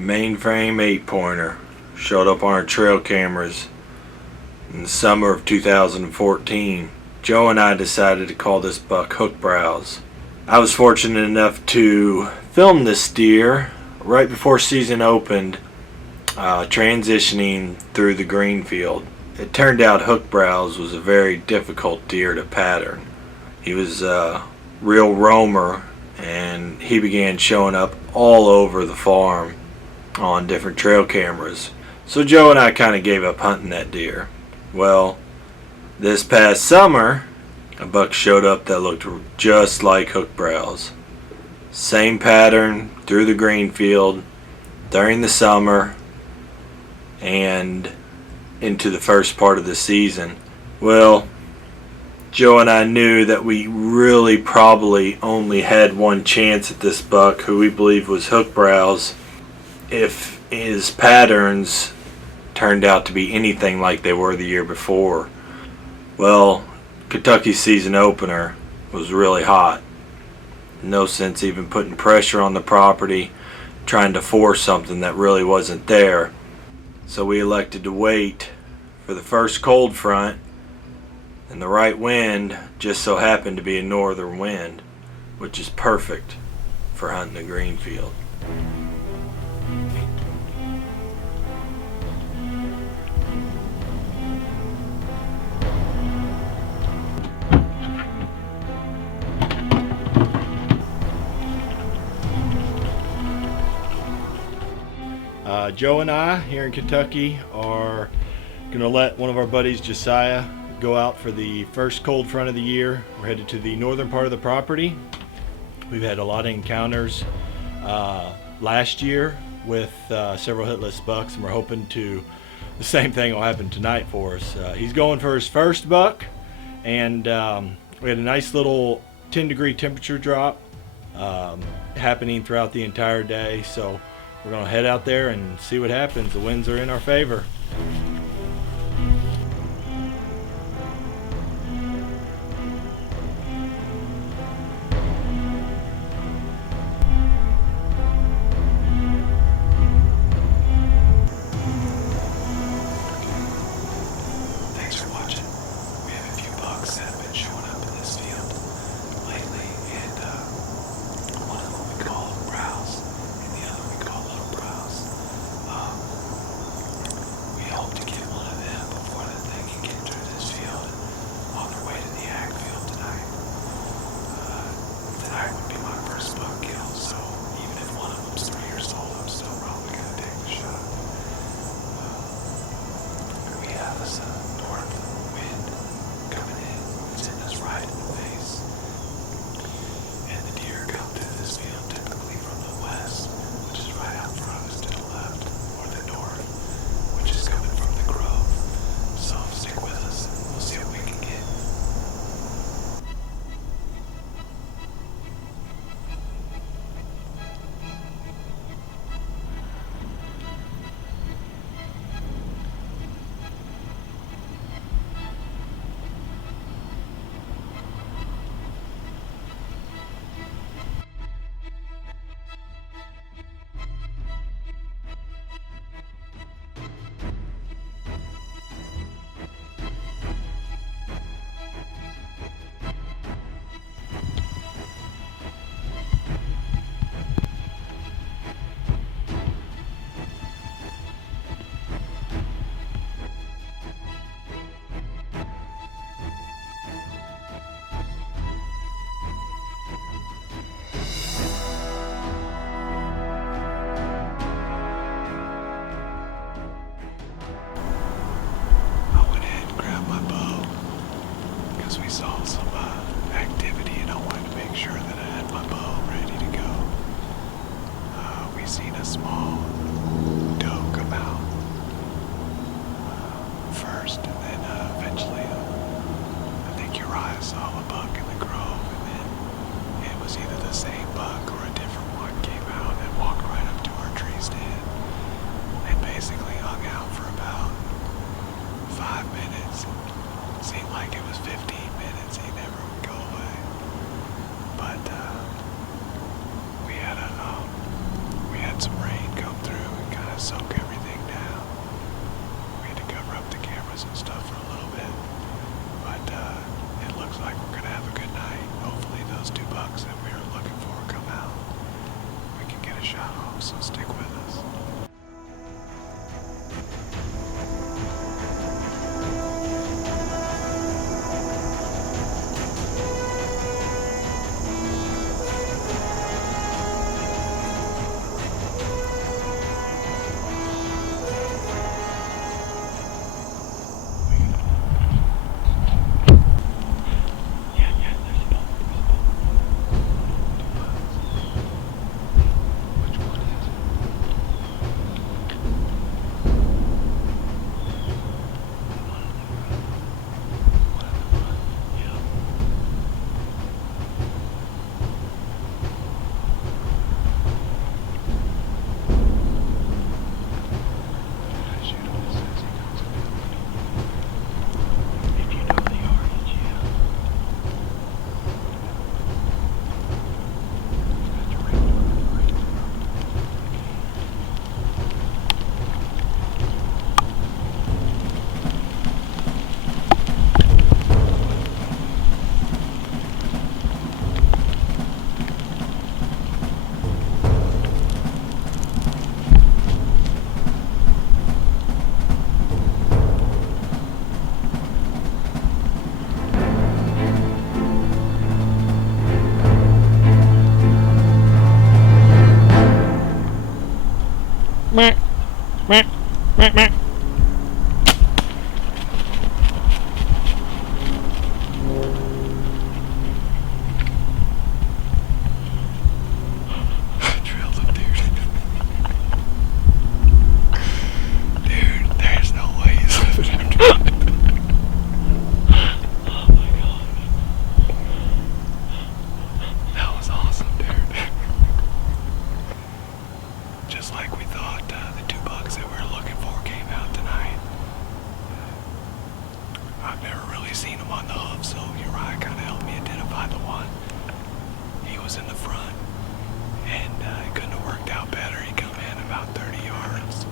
mainframe 8-pointer showed up on our trail cameras in the summer of 2014. Joe and I decided to call this buck Hook Browse. I was fortunate enough to film this deer right before season opened, transitioning through the green field. It turned out Hook Browse was a very difficult deer to pattern. He was a real roamer, and he began showing up all over the farm on different trail cameras. So Joe and I kind of gave up hunting that deer. Well, this past summer, a buck showed up that looked just like Hook Browse. Same pattern through the green field during the summer and into the first part of the season. Well, Joe and I knew that we really probably only had one chance at this buck, who we believe was Hook Browse, if his patterns turned out to be anything like they were the year before. Well, Kentucky's season opener was really hot. No sense even putting pressure on the property, trying to force something that really wasn't there. So we elected to wait for the first cold front, and the right wind just so happened to be a northern wind, which is perfect for hunting the green field. Joe and I here in Kentucky are going to let one of our buddies, Josiah, go out for the first cold front of the year. We're headed to the northern part of the property. We've had a lot of encounters last year with several hitless bucks, and we're hoping the same thing will happen tonight for us. He's going for his first buck, and we had a nice little 10-degree temperature drop happening throughout the entire day, so we're going to head out there and see what happens. The winds are in our favor. Thanks for watching. We have a few bucks that have been showing up in this field lately, and one of them we call Browse, and the other we call Little Browse. We hope to get one of them before they can get through this field on their way to the ag field tonight. Tonight would be my first buck kill, so even if one of them's 3 years old, I'm still probably going to take the shot. We have this north wind coming in. It's hitting us right in the face. And the deer come through this field typically from the west, which is right out front of us, to the left, or the north, which is coming from the grove. So stick with us, and we'll see what we can get. I went ahead and grabbed my bow because we saw some activity, and I wanted to make sure that I had my bow ready to go. We seen a small doe come out first, and then eventually I think Uriah saw a buck in the grove, and then it was either the same buck or a different one came out and walked right up to our tree stand and basically hung out for about 5 minutes. Seemed like it was 15 minutes. He never would go away. But we had some rain come through. So stick with us. Meh, meh, meh, meh. Trail, look, dude. Dude, there's no way he's living after that. Oh my god. That was awesome, dude. Just like we thought, the 2 bucks that we were looking for came out tonight. I've never really seen them on the hoof, so Uriah kind of helped me identify the one. He was in the front, and it couldn't have worked out better. He come in about 30 yards.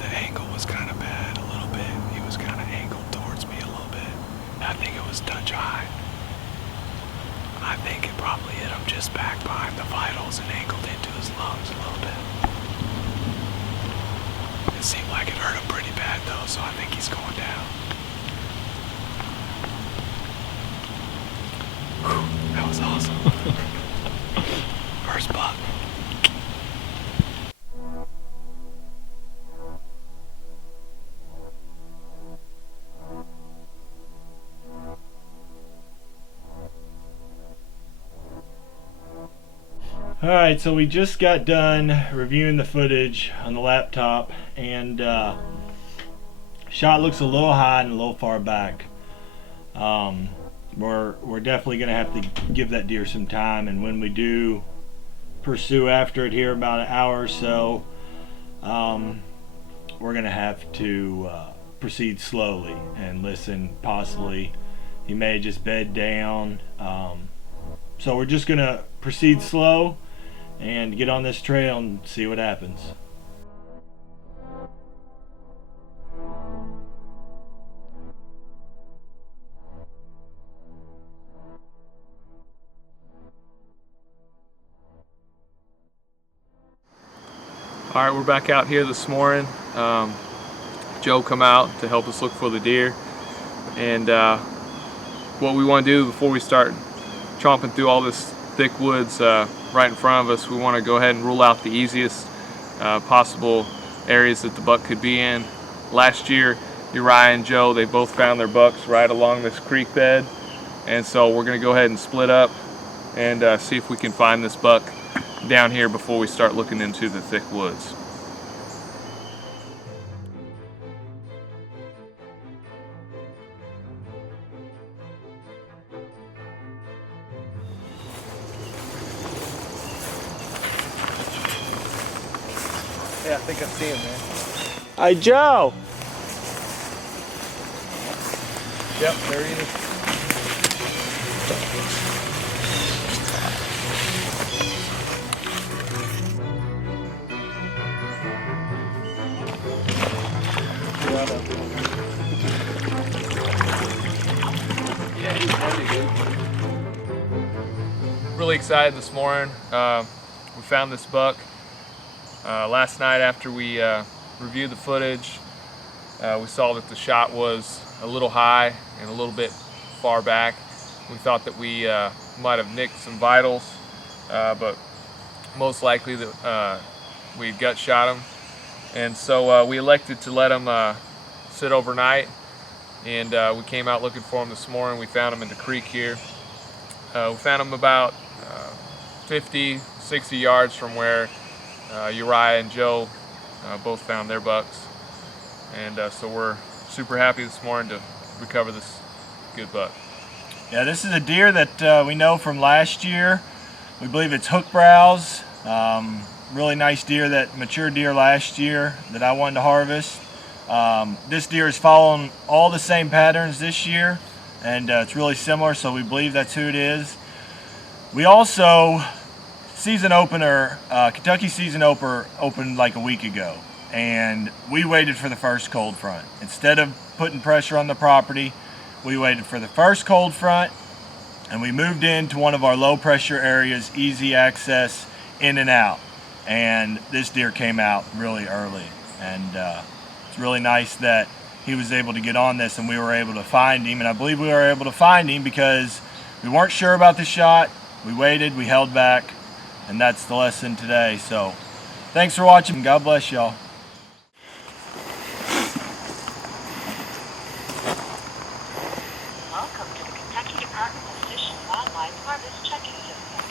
The angle was kind of bad a little bit. He was kind of angled towards me a little bit. I think it was touch high. I think it probably hit him just back behind the vitals and angled into his lungs a little bit. It seemed like it hurt him pretty bad though, so I think he's going down. Whew, that was awesome. First buck. Alright, so we just got done reviewing the footage on the laptop, and shot looks a little high and a little far back. We're definitely going to have to give that deer some time, and when we do pursue after it here about an hour or so, we're going to have to proceed slowly and listen. Possibly he may just bed down, so we're just going to proceed slow and get on this trail and see what happens. All right, we're back out here this morning. Joe come out to help us look for the deer, and what we want to do before we start chomping through all this thick woods right in front of us, we want to go ahead and rule out the easiest possible areas that the buck could be in. Last year, Uriah and Joe, they both found their bucks right along this creek bed, and so we're going to go ahead and split up and see if we can find this buck down here before we start looking into the thick woods. Yeah, I think I see him, man. Hey, Joe! Yep, there he is. really excited this morning. We found this buck last night after we reviewed the footage. We saw that the shot was a little high and a little bit far back. We thought that we might have nicked some vitals, but most likely that we gut shot him. And so we elected to let him sit overnight, and we came out looking for him this morning. We found him in the creek here. We found him about 50, 60 yards from where Uriah and Joe both found their bucks. And so we're super happy this morning to recover this good buck. Yeah, this is a deer that we know from last year. We believe it's hook brows. Really nice deer, that mature deer last year that I wanted to harvest. This deer is following all the same patterns this year, and it's really similar, so we believe that's who it is. We also, season opener, Kentucky season opener opened like a week ago, and we waited for the first cold front. Instead of putting pressure on the property, we waited for the first cold front, and we moved into one of our low pressure areas, easy access in and out. And this deer came out really early, and it's really nice that he was able to get on this and we were able to find him. And I believe we were able to find him because we weren't sure about the shot. We waited, we held back, and that's the lesson today. So thanks for watching. God bless y'all. Welcome to the Kentucky Department of Fish and Wildlife Harvest Checking System.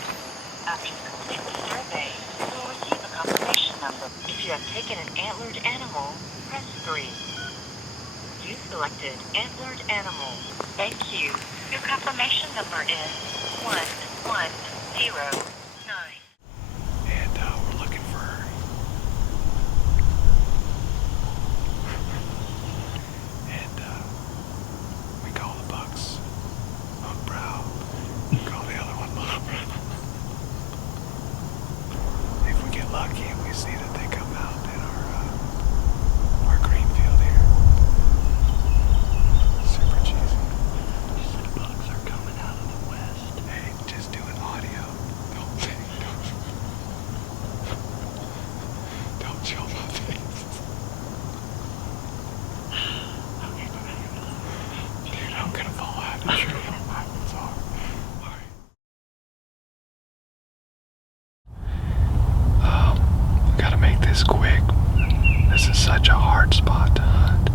After you complete the survey, you will receive a confirmation number. If you have taken an antlered animal, press 3. You selected antlered animal. Thank you. Your confirmation number is 1109. And we're looking for and we call the bucks hook brow. We call the other one little brow. If we get lucky and we see that they come out in our green field here. Super cheesy. The bucks are coming out of the west. Hey, just doing audio. Don't show my face. Dude, I'm gonna fall out of the tree. I'm sorry. Alright. Gotta make this quick. This is such a hard spot to hunt.